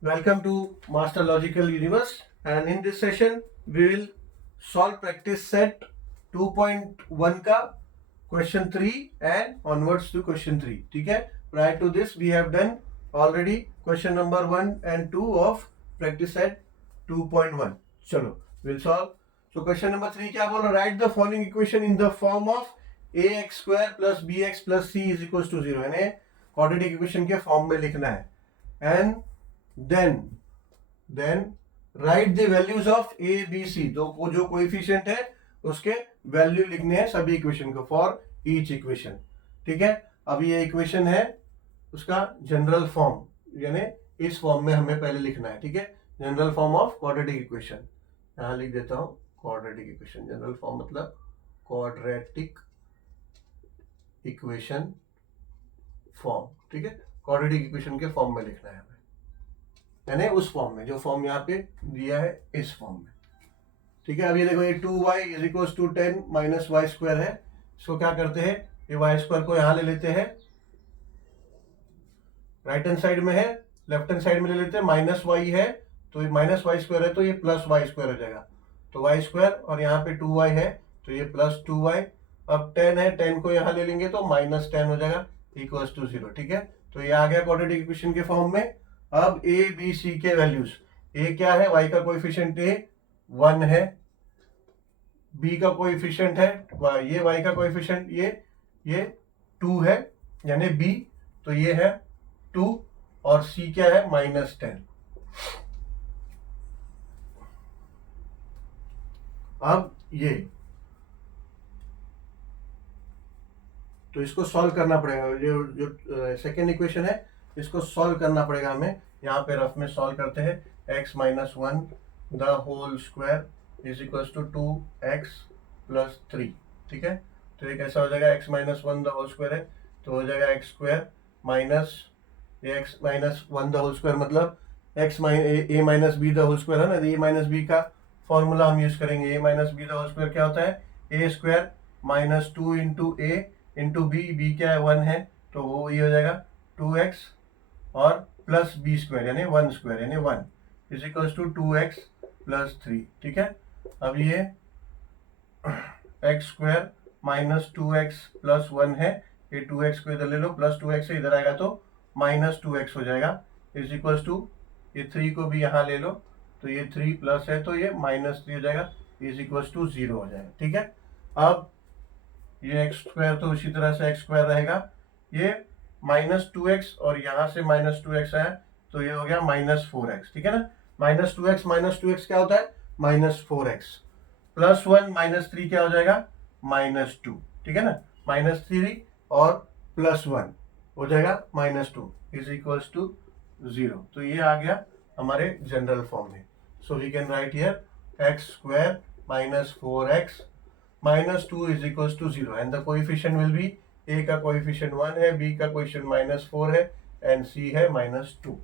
Welcome to Master Logical Universe, and in this session we will solve practice set 2.1 का question 3 and onwards to question 3. ठीक है, prior to this we have done already question number 1 and 2 of practice set 2.1. चलो we'll solve. So question number 3 क्या बोल रहा है? Write the following equation in the form of ax square plus bx plus c is equals to 0. यानी quadratic equation के form में लिखना है. And then write the values of a b c. तो जो कोएफिशिएंट है उसके वैल्यू लिखने हैं सभी इक्वेशन को फॉर ईच इक्वेशन. ठीक है, अब ये इक्वेशन है उसका जनरल फॉर्म, यानी इस फॉर्म में हमें पहले लिखना है. ठीक है, general form of quadratic equation. यहां लिख देता हूं क्वाड्रेटिक इक्वेशन. जनरल फॉर्म मतलब क्वाड्रेटिक इक्वेशन फॉर्म. ठीक है, क्वाड्रेटिक इक्वेशन के फॉर्म में लिखना है हमें, यानी उस फॉर्म में जो फॉर्म यहाँ पे दिया है इस फॉर्म में. ठीक है, अब ये देखो ये 2y is equal to 10 minus y square है. इसको क्या करते हैं, ये वाई स्क्वायर को यहाँ ले लेते हैं, राइट हैंड साइड में है, लेफ्ट हैंड साइड में ले लेते हैं. माइनस वाई है तो ये माइनस वाई स्क्वायर है तो ये प्लस वाई स्क्वायर हो जाएगा. तो वाई स्क्वायर और यहाँ पे 2y है तो ये प्लस 2y. अब 10 है, 10 को यहाँ ले लेंगे तो माइनस 10 हो जाएगा इक्वल्स टू 0. ठीक है, तो ये आ गया क्वाड्रेटिक इक्वेशन के फॉर्म में. अब ए बी सी के वैल्यूज, ए क्या है, y का कोएफिशिएंट ए 1 है, b का कोएफिशिएंट है ये y का कोएफिशिएंट ये 2 है यानी b, तो ये है 2, और c क्या है -10. अब ये तो इसको सॉल्व करना पड़ेगा. जो सेकेंड इक्वेशन है इसको सॉल्व करना पड़ेगा हमें. यहाँ पे रफ में सॉल्व करते हैं. x minus 1 the whole square is equal to 2x plus 3. ठीक है, तो ये कैसा हो जाएगा, x minus 1 the whole square है तो हो जाएगा x square minus x minus 1 the whole square मतलब a minus B the whole square है ना. ए माइनस बी का फॉर्मूला हम यूज करेंगे. a minus B the whole square क्या होता है, a square minus 2 into A into B क्या है 1 है तो वो ये हो जाएगा 2x और प्लस बी स्क्वायर यानी 1 स्क्वायर यानी 1 is equals to 2x plus 3. ठीक है, अब ये x square minus 2x plus 1 है, ये 2x को इधर ले लो, प्लस 2x से इधर आएगा तो माइनस 2x हो जाएगा इज इक्वल्स टू ये 3 को भी यहाँ ले लो तो ये 3 प्लस है तो ये -3 हो जाएगा इज इक्वल्स टू 0 हो जाएगा. ठीक है, अब ये एक्स स्क्वायर तो उसी तरह से एक्स स्क्वायर रहेगा. ये -2x और यहाँ से -2x है तो ये हो गया -4x. ठीक है ना, -2x क्या होता है -4x प्लस 1 -3 क्या हो जाएगा -2. ठीक है ना, -3 और प्लस 1 हो जाएगा -2 इज इक्वल्स टू 0. तो ये आ गया हमारे जनरल फॉर्म में. So we can write here x square -4x -2 is equals to 0 and the coefficient will be a का कोएफिशिएंट 1 है, b का कोएफिशिएंट -4 है and c है -2.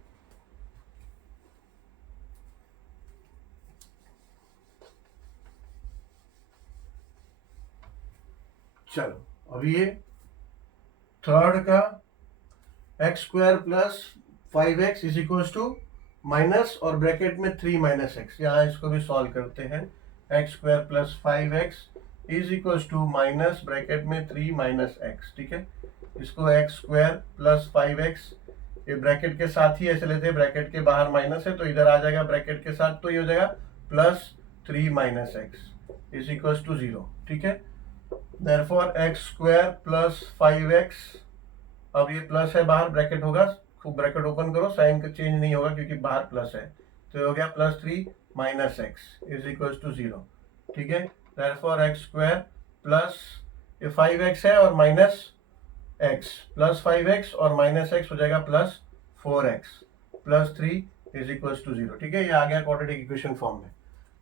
चलो अब ये थर्ड का x square plus 5x is equals to minus और ब्रैकेट में 3 -x. यहाँ इसको भी सॉल्व करते हैं. x square plus 5x is equals to minus bracket में 3 -x. ठीक है, इसको x स्क्वायर प्लस 5x ये ब्रैकेट के साथ ही ऐसे लेते हैं, ब्रैकेट के बाहर माइनस है तो इधर आ जाएगा ब्रैकेट के साथ तो ये हो जाएगा plus 3 -x is equals to 0. ठीक है, therefore x square plus 5x, अब ये प्लस है बाहर ब्रैकेट होगा, खूब ब्रैकेट ओपन करो, साइन का चेंज नहीं होगा क्योंकि बाहर प्लस है तो ये हो गया plus 3 -x is equals to 0. ठीक है, therefore x स्क्वायर प्लस ये 5x है और माइनस x प्लस 5x और माइनस x हो जाएगा plus 4x plus 3 is equals to 0. ठीक है, ये आ गया क्वाड्रेटिक इक्वेशन फॉर्म में.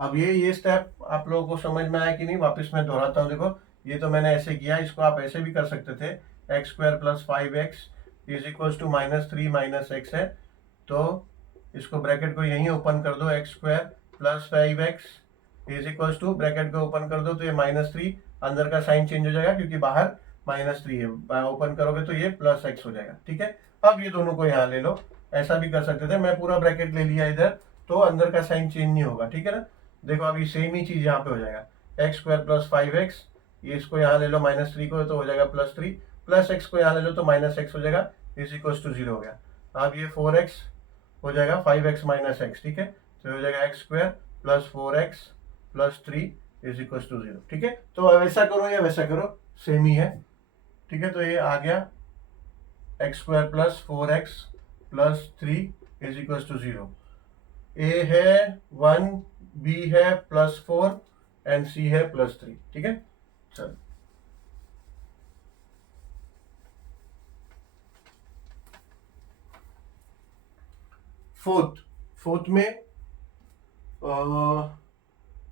अब ये स्टेप आप लोगों को समझ में आया कि नहीं, वापस मैं दोहराता हूँ. देखो ये तो मैंने ऐसे किया, इसको आप ऐसे भी कर सकते थे. x square plus 5x is equals to -3 -x है तो इसको ब्रैकेट को यहीं ओपन कर दो, x square plus 5x is equals to bracket को ओपन कर दो तो ये -3 अंदर का साइन चेंज हो जाएगा क्योंकि बाहर -3 है, ओपन करोगे तो ये +x हो जाएगा. ठीक है, अब ये दोनों को यहाँ ले लो ऐसा भी कर सकते थे, मैं पूरा ब्रैकेट ले लिया इधर, तो अंदर का साइन चेंज नहीं होगा, ठीक है ना। देखो अभी सेम ही चीज यहाँ पे हो जाएगा, एक्स स्क्वायर प्लस 5x, ये इसको यहाँ ले लो -3 को तो हो जाएगा +3, प्लस एक्स को यहाँ ले लो तो -x हो जाएगा, इज इक्वल टू 0 हो गया। अब ये 4x हो जाएगा 5x माइनस एक्स, ठीक है, तो हो जाएगा x square plus 4x plus 3 is equal to 0, ठीक है। तो वैसा करो या वैसा करो, सेम ही है, ठीक है। तो ये आ गया x square plus 4x plus 3 is equal to 0। A है 1, बी है +4 एंड सी है +3, ठीक है। चलो फोर्थ में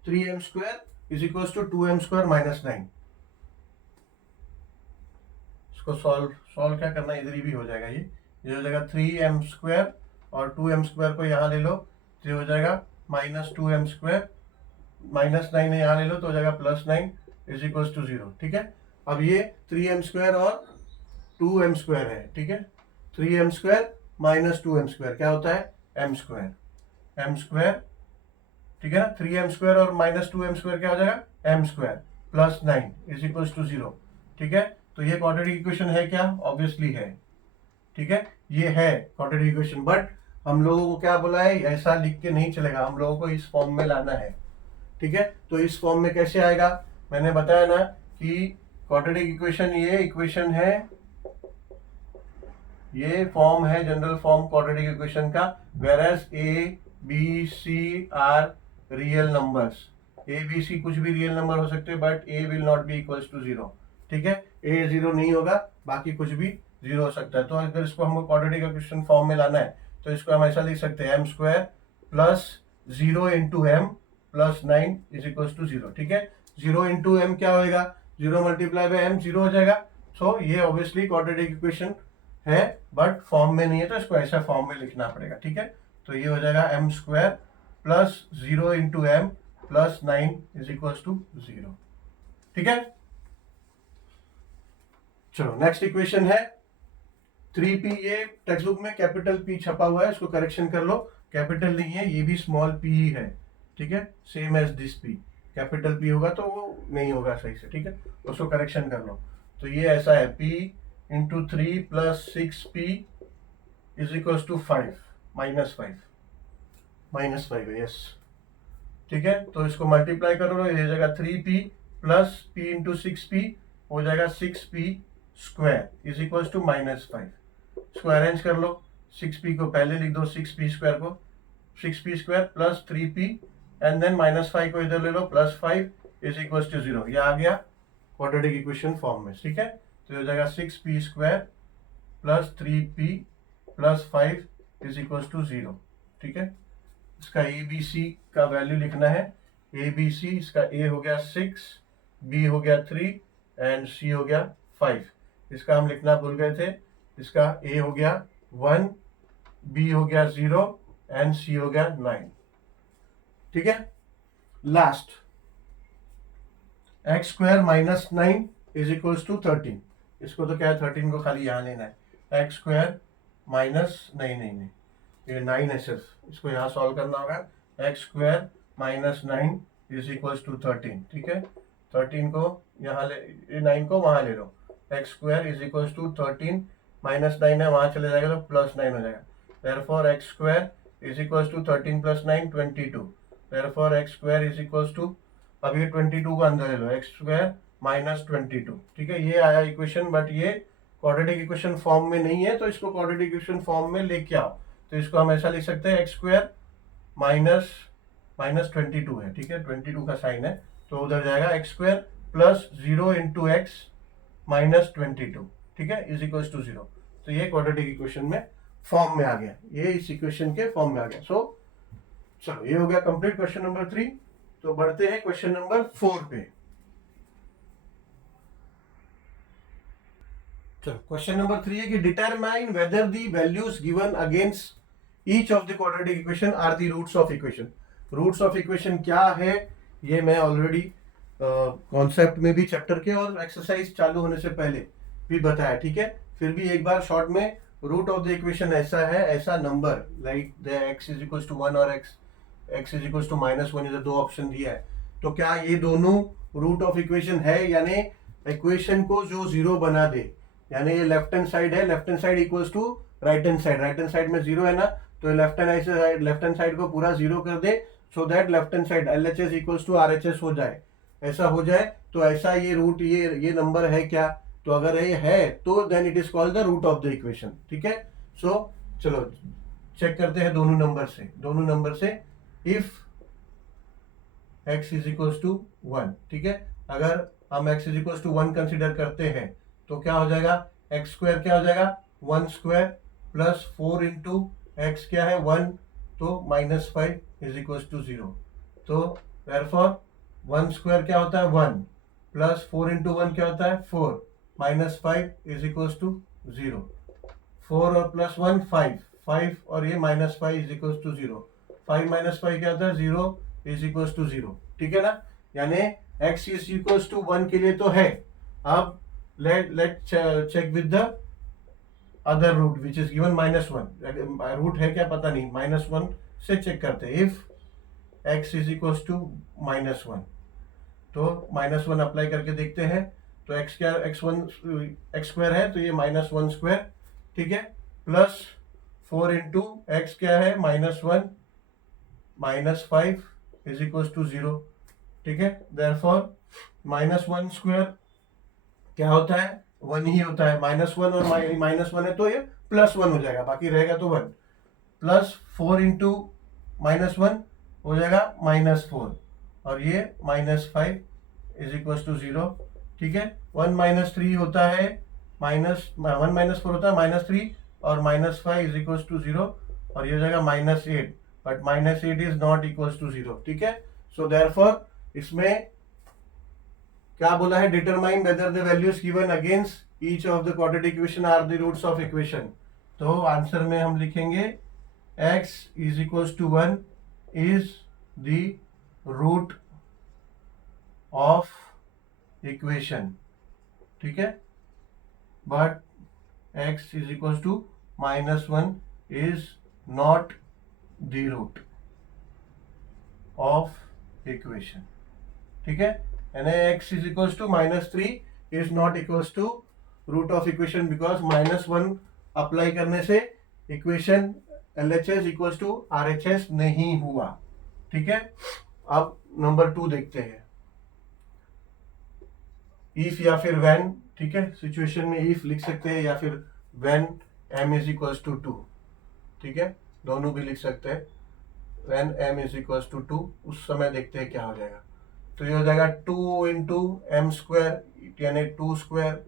3m² is equal to 2m² -9। इसको सॉल्व क्या करना है, इधर ही भी हो जाएगा, ये हो जाएगा 3m² और 2m² को यहाँ ले लो तो ये हो जाएगा -2m², -9 यहाँ ले लो तो हो जाएगा +9 इज इक्वल टू 0, ठीक है। अब ये 3m² और 2m² है, ठीक है। 3m² -2m² क्या होता है, m², ठीक है ना। 3m² और -2m² क्या हो जाएगा, m² plus 9 is equal to 0, ठीक है। तो ये क्वाड्रेटिक इक्वेशन है क्या, ऑब्वियसली है, ठीक है, ये है क्वाड्रेटिक इक्वेशन। बट हम लोगों को क्या बोला है, ऐसा लिख के नहीं चलेगा, हम लोगों को इस फॉर्म में लाना है, ठीक है। तो इस फॉर्म में कैसे आएगा, मैंने बताया ना कि क्वाड्रेटिक इक्वेशन, ये इक्वेशन है, ये फॉर्म है जनरल फॉर्म क्वाड्रेटिक इक्वेशन का, whereas a b c are real numbers, a b c कुछ भी रियल नंबर हो सकते हैं, but a will not be equals to 0, ठीक है। ए 0 नहीं होगा, बाकी कुछ भी 0 हो सकता है। तो अगर इसको हमको क्वाड्रेटिक इक्वेशन फॉर्म में लाना है तो इसको हम ऐसा लिख सकते हैं, m² plus 0 into m plus 9 is equal to 0, ठीक है। 0 इंटू m क्या होगा, 0 मल्टीप्लाई बाय m 0 हो जाएगा। सो ये ऑब्वियसली क्वाड्रेटिक इक्वेशन है, बट फॉर्म में नहीं है, तो इसको ऐसा फॉर्म में लिखना पड़ेगा, ठीक है। तो ये हो जाएगा m² plus 0 into m plus 9 is equal to 0, ठीक है। चलो नेक्स्ट इक्वेशन है 3p, ये टेक्स्ट बुक में कैपिटल P छपा हुआ है, इसको करेक्शन कर लो, कैपिटल नहीं है, ये भी स्मॉल p ही है, ठीक है, same as this p। Capital P होगा तो वो नहीं होगा सही से, ठीक है, उसको करेक्शन कर लो। तो ये ऐसा है, p into 3 plus 6p is equal to 5 -5 है, यस, ठीक है। तो इसको मल्टीप्लाई करो, ये हो जाएगा 3p plus p into 6p हो जाएगा 6p square is equal to -5। इसको अरेंज कर लो, 6p को पहले लिख दो, 6p स्क्वायर को, 6p square plus 3p and then -5 को इधर ले लो, प्लस 5 इज इक्वल टू 0। ये आ गया क्वाड्रेटिक इक्वेशन फॉर्म में, ठीक है। तो हो जाएगा 6p square plus 3p plus 5 is equal to 0, ठीक है। इसका ABC का वैल्यू लिखना है, ABC, इसका A हो गया 6, B हो गया 3 एंड C हो गया 5। इसका हम लिखना भूल गए थे, इसका A हो गया 1, B हो गया 0 एंड C हो गया 9, ठीक है। Last x² minus 9 is equal to 13। इसको तो क्या है, 13 को खाली यहाँ लेना है, x² माइनस नहीं, ये 9 है सिर्फ, इसको यहाँ सॉल्व करना होगा। x² minus 9 is equal to 13, ठीक है। 13 को यहाँ ले, 9 को वहाँ ले लो, x² is equal to 13 minus 9 है, वहाँ चले जाएगा तो प्लस 9 हो जाएगा। therefore x² is equal to 13 plus 9 22। therefore x² is equal to, अब ये 22 को अंदर ले लो, x² माइनस 22, ठीक है। ये आया इक्वेशन, बट ये क्वाड्रेटिक इक्वेशन फॉर्म में नहीं है, तो इसको क्वाड्रेटिक इक्वेशन फॉर्म में लेके आओ। तो इसको हम ऐसा लिख सकते हैं, x² माइनस 22 है, ठीक है, 22 का साइन है, तो उधर जाएगा x² plus 0 into x minus 22, ठीक है, इज इक्वल टू 0। तो ये क्वाड्रेटिक इक्वेशन में फॉर्म में आ गया, ये इस इक्वेशन के फॉर्म में आ गया। सो चलो ये हो गया कंप्लीट क्वेश्चन नंबर 3। तो बढ़ते हैं क्वेश्चन नंबर 4 पे। चलो क्वेश्चन नंबर 3 है कि determine whether the values given against each of the quadratic equation are the roots of equation. Roots of equation क्या है, ये मैं ऑलरेडी कॉन्सेप्ट में भी चैप्टर के और एक्सरसाइज चालू होने से पहले भी बताया, ठीक है। फिर भी एक बार शॉर्ट में रूट ऑफ द इक्वेशन ऐसा है, ऐसा number like the x is equal to 1 और x इज इक्वल टू -1, इधर दो ऑप्शन दिया है, तो क्या ये दोनों रूट ऑफ इक्वेशन है, यानी इक्वेशन को जो जीरो बना दे, यानी ये लेफ्ट हैंड साइड है, left hand side equals to right hand side में जीरो है ना, तो लेफ्ट हैंड साइड को पूरा जीरो कर दे, so that left hand side LHS equals to RHS हो जाए, ऐसा हो जाए, तो ऐसा ये रूट, ये नंबर है क्या, तो अगर ये है तो then it is called the root of the equation, ठीक है। सो चलो चेक करते हैं दोनों नंबर से if x is equal to 1, ठीक है, अगर हम x is equal to 1 consider करते हैं तो क्या हो जाएगा, एक्स स्क्वायर क्या हो जाएगा 1 स्क्वायर प्लस 4 इंटू एक्स क्या है 1, तो -5 इज इक्वल टू 0, तो देयरफॉर 1 स्क्वायर क्या होता है 1 प्लस 4 इंटू 1 क्या होता है 4, -5 इज इक्वल टू 0, 4 और प्लस 1 5, 5 और ये -5 इज इक्वल टू 0, 5 - 5 क्या होता है 0 इज इक्वल टू 0, ठीक है ना, यानी x इज इक्वल टू 1 के लिए तो है। अब let check with the other root which is given -1, root है क्या पता नहीं, -1 से चेक करते हैं, if x is equal to -1, तो -1 अप्लाई करके देखते हैं, तो x क्या x स्क्वायर है, तो ये -1 स्क्वायर, ठीक है, प्लस 4 इंटू एक्स क्या है -1 -5 इज इक्वल टू 0, ठीक है, देयरफॉर -1 स्क्वायर क्या होता है 1 ही होता है, -1 और -1 है तो ये +1 हो जाएगा, बाकी रहेगा तो 1, प्लस 4 इंटू -1 हो जाएगा -4 और ये -5 इज इक्वल टू 0, ठीक है, 1 - 3 होता है -1 - 4 होता है -3 और -5 इज इक्वल टू 0 और ये हो जाएगा -8, but -8 is not equal to 0, ठीक है। सो देयरफॉर इसमें क्या बोला है, determine whether the values given against each of the quadratic equation are the roots of equation, तो आंसर में हम लिखेंगे x is equal to 1 is the root of equation, ठीक है, but x is equal to -1 is not the root of equation, ठीक है, यानी x is equal to -3 is not equal to root of equation, because -1 apply करने से equation LHS equal to RHS नहीं हुआ, ठीक है। अब नंबर 2 देखते हैं, इफ या फिर व्हेन, ठीक है, सिचुएशन में इफ लिख सकते हैं या फिर when m is equal to 2, ठीक है, दोनों भी लिख सकते हैं, when m is equal to 2, उस समय देखते हैं क्या हो जाएगा, तो ये हो जाएगा 2 इंटू एम स्क्वायर यानी 2 square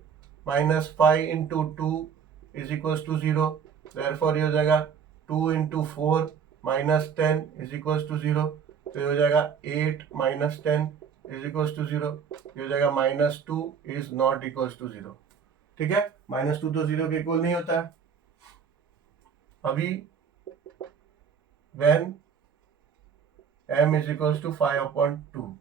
-5 into 2 is equal to 0, therefore ये हो जाएगा 2 इंटू 4 -10 इज इक्वल टू 0, तो ये हो जाएगा 8 -10 इज इक्वल टू 0, ये हो जाएगा -2 इज नॉट इक्वल टू 0, ठीक है, -2 तो 0 के इक्वल नहीं होता है। अभी when m is equal to 5/2,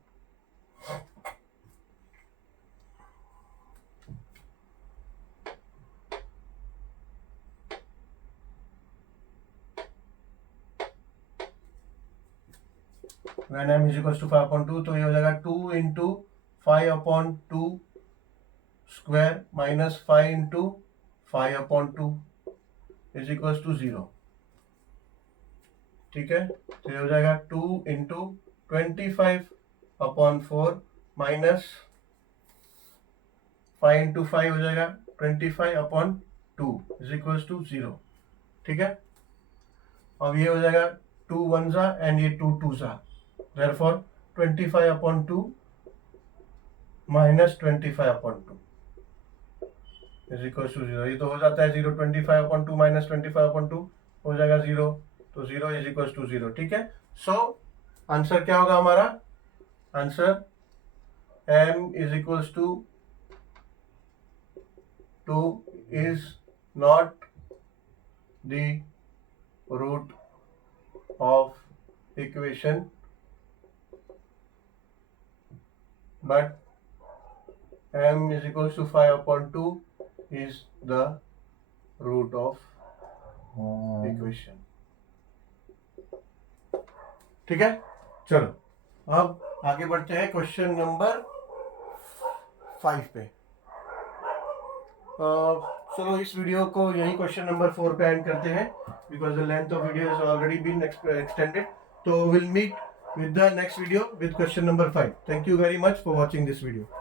when m is equals to 5/2, तो ये हो जाएगा 2 into 5/2 square -5 into 5/2 is equal to 0, ठीक है, तो ये हो जाएगा 2 इंटू 25/4 माइनस 5 इंटू 5 हो जाएगा 25/2 इज इक्वल टू 0, ठीक है, अब ये हो जाएगा 2 1 सा एंड ये 2 2 सा, therefore 25/2 minus 25/2 is equals to 0, ये तो हो जाता है 0, 25/2 minus 25/2 हो जाएगा 0, तो 0 is equals to 0, ठीक है। सो आंसर क्या होगा हमारा, answer m is equals to 2 is not the root of equation but m is equals to 5/2 is the root of equation. ठीक है, चलो अब आगे बढ़ते हैं क्वेश्चन नंबर 5 पे। चलो इस वीडियो को यही क्वेश्चन नंबर 4 पे एंड करते हैं, because the length of video is already been extended. तो will meet with the next video with question number 5. Thank you very much for watching this video.